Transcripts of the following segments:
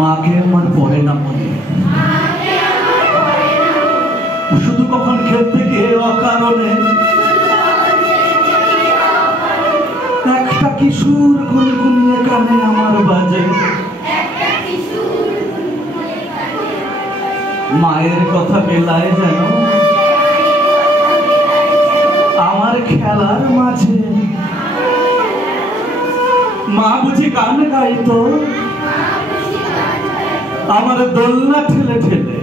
মাকে আমার পড়ে না মনে, শুধু কখন খেলতে গিয়ে অকারণে একটা কিশোর গুনগুনিয়ে কানে আমার বাজে। মায়ের কথা বেলায় যেন আমার খেলার মাঝে। মা বুঝি গান গাইতো আমার দোলনা ঠেলে ঠেলে।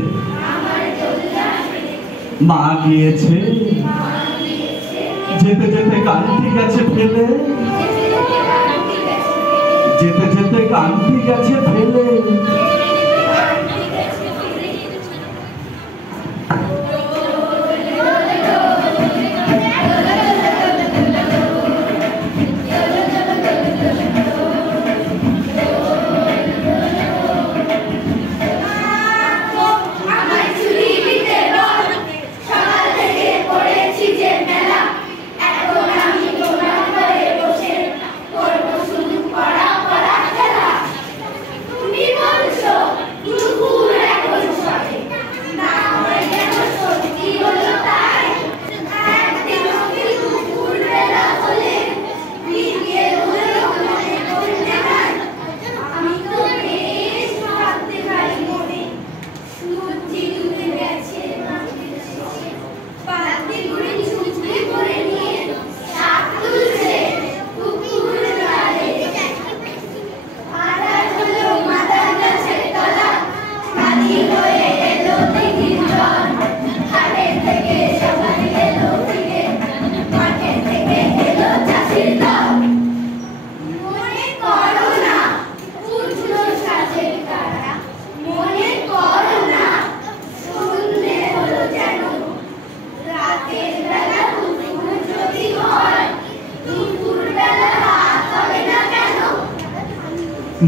মা গিয়েছে যেতে যেতে গানটি গেছে ফেলে, যেতে যেতে গানটি গেছে ফেলে।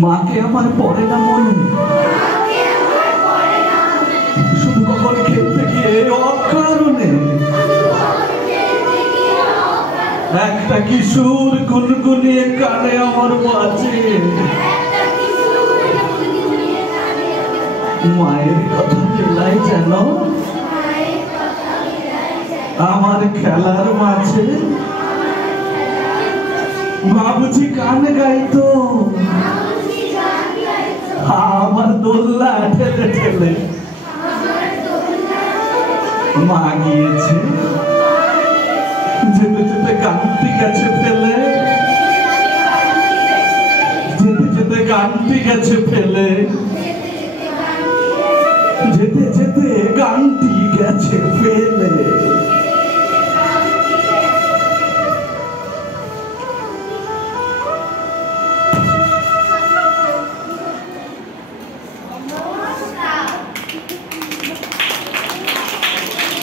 মাকে আমার পড়ে না মনে, শুধু কখন খেলতে গিয়ে অকারণে একটা কিশোর গুনগুনিয়ে কানে আমার বাজে। মায়ের কথা বেলায় যেন আমার খেলার মাঝে। মা বুঝি গান গাইতো আমার দোলনা ঠেলে ঠেলে। মা গিয়েছে যেতে যেতে গানটি গেছে ফেলে, যেতে যেতে গানটি গেছে ফেলে, যেতে যেতে গানটি গেছে ফেলে।